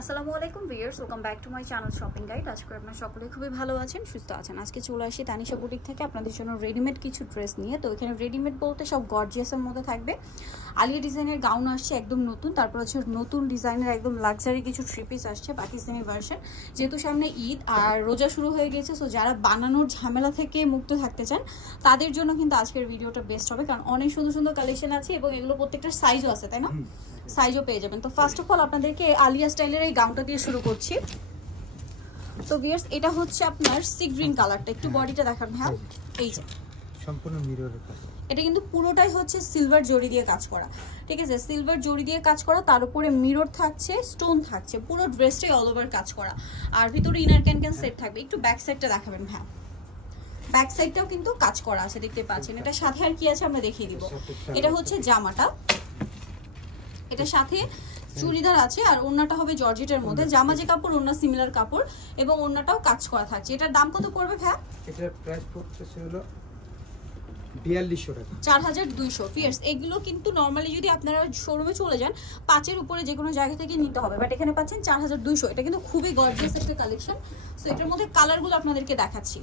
আসসালামু আলাইকুম viewers, welcome back to my channel shopping guide. আজকে আপনারা সকলে খুবই ভালো আছেন, সুস্থ আছেন। আজকে চলে আসি তানিশা বুটিক থেকে আপনাদের জন্য রেডিমেড কিছু ড্রেস নিয়ে। তো এখানে রেডিমেড বলতে সব গর্জিয়াসের মধ্যে থাকবে। আলিয়া ডিজাইনের গাউন আসছে একদম নতুন, তারপর হচ্ছে নতুন ডিজাইনের একদম লাক্সারি কিছু থ্রি পিস আসছে পাকিস্তানি ভার্সন। যেহেতু সামনে ঈদ আর রোজা শুরু হয়ে গেছে, সো যারা বানানোর ঝামেলা থেকে মুক্ত থাকতে চান তাদের জন্য কিন্তু আজকের ভিডিওটা বেস্ট হবে, কারণ অনেক সুন্দর সুন্দর কালেকশন আছে এবং এগুলো প্রত্যেকটা সাইজও আছে, তাই না? সাইজও পেয়ে যাবেন। তো ফার্স্ট অফ অল আপনাদেরকে আলিয়া স্টাইলের এই গাউনটা দিয়ে শুরু করছি। তো ভিউয়ার্স, এটা হচ্ছে আপনার সি গ্রিন কালারটা, একটু বডিটা দেখান। হ্যাঁ, এই যে সম্পূর্ণ মিররের কাজ। এটা কিন্তু পুরোটাই হচ্ছে সিলভার জরি দিয়ে কাজ করা, ঠিক আছে? সিলভার জরি দিয়ে কাজ করা, তার উপরে মিরর থাকছে, স্টোন থাকছে, পুরো ড্রেসটাই অল ওভার কাজ করা। আর ভিতরে ইনার ক্যান সেট থাকবে। একটু ব্যাক সাইডটা দেখাবেন। হ্যাঁ, ব্যাক সাইডটাও কিন্তু কাজ করা আছে, দেখতে পাচ্ছেন। এটা সাথে আর কি আছে আমরা দেখিয়ে দিব। এটা হচ্ছে জামাটা, এটার সাথে চুড়িদার আছে, আর ওড়নাটা হবে জর্জেটের মধ্যে। জামা যে কাপড়, ওড়না সিমিলার কাপড়, এবং ওড়নাটাও কাজ করা থাকছে। এটার দাম কত পড়বে ভাই? এটার প্রাইস পড়তেছে হলো 4200 টাকা, 4200। ফিয়ার্স, এগুলো কিন্তু নরমালি যদি আপনারা শোরুমে চলে যান 5 এর উপরে যে কোনো জায়গা থেকে নিতে হবে, বাট এখানে পাচ্ছেন 4200। এটা কিন্তু খুবই গর্জিয়াস একটা কালেকশন। সো এটার মধ্যে কালারগুলো আপনাদেরকে দেখাচ্ছি।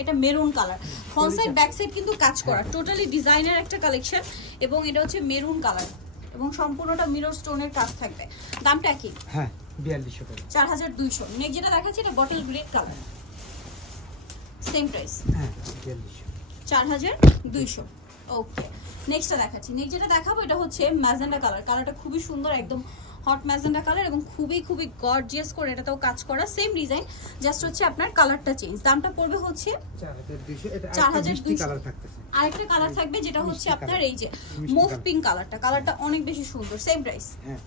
এটা maroon colour, front side back side কিন্তু কাজ করা, টোটালি ডিজাইনার একটা কালেকশন। এবং এটা হচ্ছে মেরুন কালার এবং সম্পূর্ণটা মিরর স্টোনের কাজ থাকবে। দামটা কি? হ্যাঁ 4200 টাকা, 4200। নেক্সট যেটা দেখাচ্ছি এটা bottle green colour, same price. হ্যাঁ 4200, 4200। ওকে, নেক্সটটা দেখাচ্ছি। নেক্সট যেটা দেখাবো এটা হচ্ছে ম্যাজেন্ডা কালার। কালারটা খুবই সুন্দর, একদম হট ম্যাজেন্ডা কালার এবং খুবই খুবই গর্জিয়াস করে এটাতেও কাজ করা, সেম ডিজাইন, জাস্ট হচ্ছে আপনার কালারটা চেঞ্জ। দামটা পড়বে হচ্ছে 4200। এটা 4200 কালার থাকতেছে। আরেকটা কালার থাকবে যেটা হচ্ছে আপনার এই যে মুভ পিঙ্ক কালারটা। কালারটা অনেক বেশি সুন্দর, সেম প্রাইস। হ্যাঁ,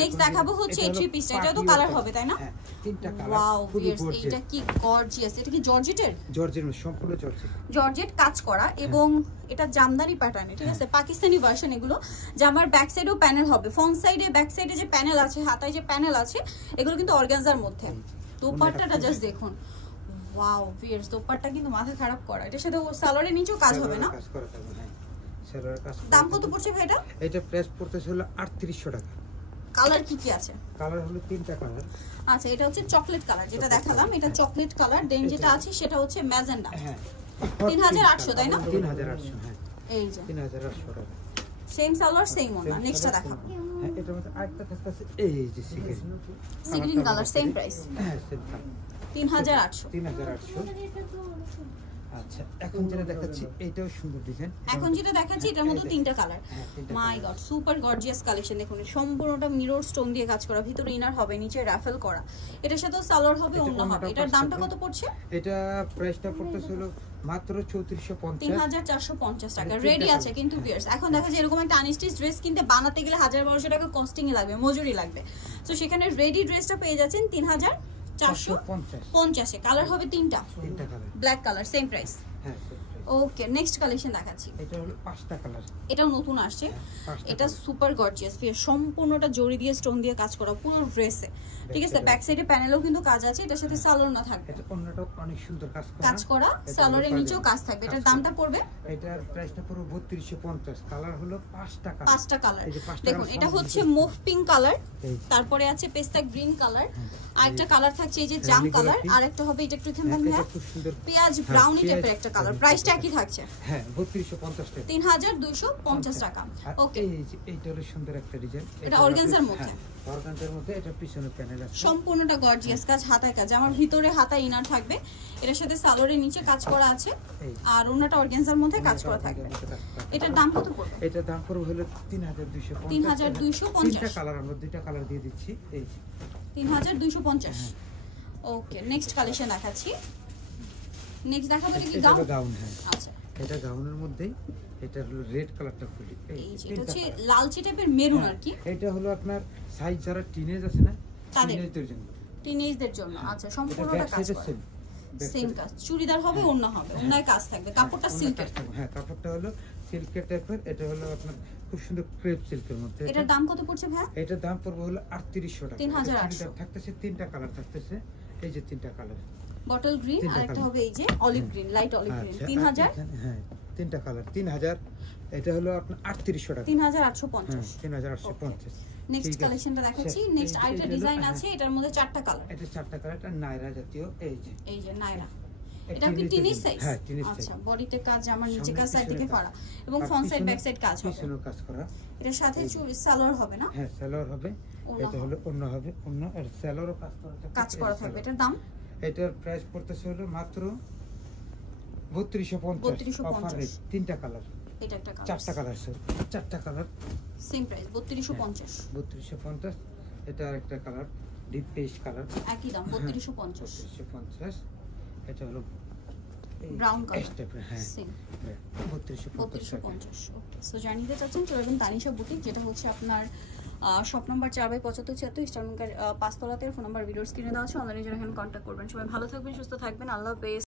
নেক্সট দেখাবো হচ্ছে এই থ্রি পিসটা। এটাও তো কালার হবে, তাই না? হ্যাঁ, তিনটা কালার। ওয়াও খুবই ভিউয়ার্স, গর্জিয়াস। এটা কি গর্জিয়াস! এটা কি জর্জেটের? জর্জেট, সম্পূর্ণ জর্জেট। জর্জেট কাজ করা এবং এটা জামদানি প্যাটার্নে, ঠিক আছে? পাকিস্তানি ভার্সন এগুলো। জামার ব্যাক সাইডেও প্যানেল হবে, ফ্রন্ট সাইডে ব্যাক সাইডে যে প্যানেল আছে, হাতায় যে প্যানেল আছে, এগুলো কিন্তু অর্গানজার মধ্যে। দোপাট্টাটা জাস্ট দেখুন, ওয়াও ভিউয়ার্স, দোপাট্টা কিন্তু মাথা খারাপ করা। এটার সাথে সালোয়ারের নিচেও কাজ হবে না? কাজ করা থাকবে, হ্যাঁ, সালোয়ারের কাজ। দাম কত পড়ছে ভাই এটা? এটা প্রাইস পড়তেছে হলো 3800 টাকা। কালার কি কি আছে? কালার হলো তিনটা কালার। আচ্ছা, এটা হচ্ছে চকলেট কালার যেটা দেখালাম, এটা চকলেট কালার। দেন যেটা আছে সেটা হচ্ছে ম্যাজেন্ডা। হ্যাঁ, 3800, তাই না? 3800, হ্যাঁ, এই যে 3800 টাকা। সেম সালোয়ার সেম ওড়না। নেক্সটটা দেখাবো। হ্যাঁ, এটার মধ্যে আরেকটা থাকতেছে এই যে sea green colour, same price. হ্যাঁ, সেম কালার, 3800। 3800। আচ্ছা, এখন যেটা দেখাচ্ছি এটাও সুন্দর ডিজাইন। এখন যেটা দেখাচ্ছি এটার মধ্যে তিনটা কালার। মাই গড, সুপার গর্জিয়াস কালেকশন। দেখুন, সম্পূর্ণটা মিরর স্টোন দিয়ে কাজ করা, ভিতরে ইনার হবে, নিচে রাফেল করা। এটার সাথেও সালোয়ার হবে, ওড়না হবে। এটার দামটা কত পড়ছে? এটা প্রাইসটা পড়তেছে হলো মাত্র 3450, 3450 টাকা। রেডি আছে কিন্তু ভিউয়ার্স। এখন দেখা যায় এরকম একটা আনস্টিচ ড্রেস কিনতে বানাতে গেলে 1200 টাকা কস্টিং এ লাগবে, মজুরি লাগবে। তো সেখানে রেডি ড্রেসটা পেয়ে যাচ্ছেন 3450 এ। কালার হবে তিনটা colour, black colour, same price. হ্যাঁ। ওকে, নেক্সট কালেকশন দেখাচ্ছি। এটা হলো 5টা কালার, এটাও নতুন আসছে। এটা সুপার গর্জিয়াস, সম্পূর্ণটা জরি দিয়ে স্টোন দিয়ে কাজ করা পুরো ড্রেসে, ঠিক আছে? ব্যাক সাইডে প্যানেলও কিন্তু কাজ আছে, এটার সাথে সালোয়ার না থাকবে। এটা অন্যটাও অনেক সুন্দর কাজ করা, সালোয়ারের নিচেও কাজ থাকবে। এটার দামটা পড়বে, এটার প্রাইসটা পুরো 3250। কালার হলো 5টা কালার, 5টা কালার। দেখুন, এটা হচ্ছে মুভ পিঙ্ক কালার, তারপরে আছে পেস্তা গ্রিন কালার, আরেকটা কালার থাকছে এই যে জাম কালার, আরেকটা হবে এটা একটু থামবেন ভাই, পেঁয়াজ ব্রাউনি টাইপের একটা কালার। প্রাইসটা কি থাকছে? হ্যাঁ, 3250 টাকা, 3250 টাকা। ওকে, এইটা হলো সুন্দর একটা ডিজাইন। এটা অর্গানজার মধ্যে, অর্গানজার মধ্যে। এটা পিছনে প্যানেল আছে, সম্পূর্ণটা গর্জিয়াস কাজ, হাতায় কাজ। আমার ভিতরে হাতা ইনার থাকবে, এটার সাথে সালোয়ারের নিচে কাজ করা আছে, আর ওড়নাটা অর্গানজার মধ্যে কাজ করা থাকবে। এটার দাম কত পড়বে? এটার দাম পড়বে হলো 3250। 3250। তিনটা কালার, আমরা দুইটা কালার দিয়ে দিচ্ছি, এই 3250। ওকে, নেক্সট কালেকশন দেখাচ্ছি। নেক্সট দেখাবো কি গাউন? হ্যাঁ, আচ্ছা, এটা গাউনের মধ্যেই। এটা হলো রেড কালারটা খুলি, এই যে এটা হচ্ছে লালচে টাইপের মেরুন আর কি। এটা হলো আপনার সাইজ যারা টিনেজ আছে না, টিনেজদের জন্য, টিনেজদের জন্য। আচ্ছা, সম্পূর্ণটা কাজ করা, সেম কাজ। চুড়িদার হবে, ওড়না হবে, ওড়নায় কাজ থাকবে। কাপড়টা সিল্কের, হ্যাঁ, কাপড়টা হলো সিল্কের টাইপের। এটা হলো আপনার খুব সুন্দর ক্রেপ সিল্কের মধ্যে। এটার দাম কত পড়ছে ভাই? এটার দাম পড়বে হলো 3800 টাকা। 3800 থাকতেছে তিনটা কালার থাকতেছে, এই যে তিনটা কালার, বটল গ্রিন, আর একটা হবে এই যে olive green, light olive green. 3000, হ্যাঁ, তিনটা কালার 3000। এটা হলো আপনার 3800 টাকা, 3850। 3850। নেক্সট কালেকশনটা দেখাচ্ছি। নেক্সট আরেকটা ডিজাইন আছে, এটার মধ্যে 4টা কালার। এটা 4টা কালার, এটা নায়রা জাতীয়। এই যে নায়রা, এটা কি টিনিস সাইজ? হ্যাঁ, টিনিস সাইজ। আচ্ছা, বডিতে কাজ, আমার নিচে কাজ, সাইড থেকে ফাড়া এবং ফ্রন্ট সাইড ব্যাক সাইড কাজ হবে। পিছনেও কাজ করা। এটার সাথে চুড়ি সালোয়ার হবে না? হ্যাঁ, সালোয়ার হবে। এটা হলো ওন্না হবে, ওন্না আর সালোয়ারও কাজ করা থাকবে। এটার দাম? এটার প্রাইস পড়তেছে হলো মাত্র 3250 অফার রেট। 3টা কালার, এটা একটা কালার, 4টা কালার, স্যার 4টা কালার, সেম প্রাইস 3250। 3250। এটা আরেকটা কালার, ডিপ পেস্ট কালার, একই দাম 3250। 3250। এটা হলো ব্রাউন কালার, হ্যাঁ, সেম 3250। ওকে, সো জানিয়ে চাচ্ছেন চলে যাবেন তানিশা বুটিক, যেটা হচ্ছে আপনার শপ নাম্বার 4/7576 ইস্টার্ন 5 তলাতে। ফোন নাম্বার ভিডিওর স্ক্রিনে দেওয়া আছে, অনলাইনে যারা এখানে কন্ট্যাক্ট করবেন। সবাই ভালো থাকবেন, সুস্থ থাকবেন, আল্লাহ হাফেজ।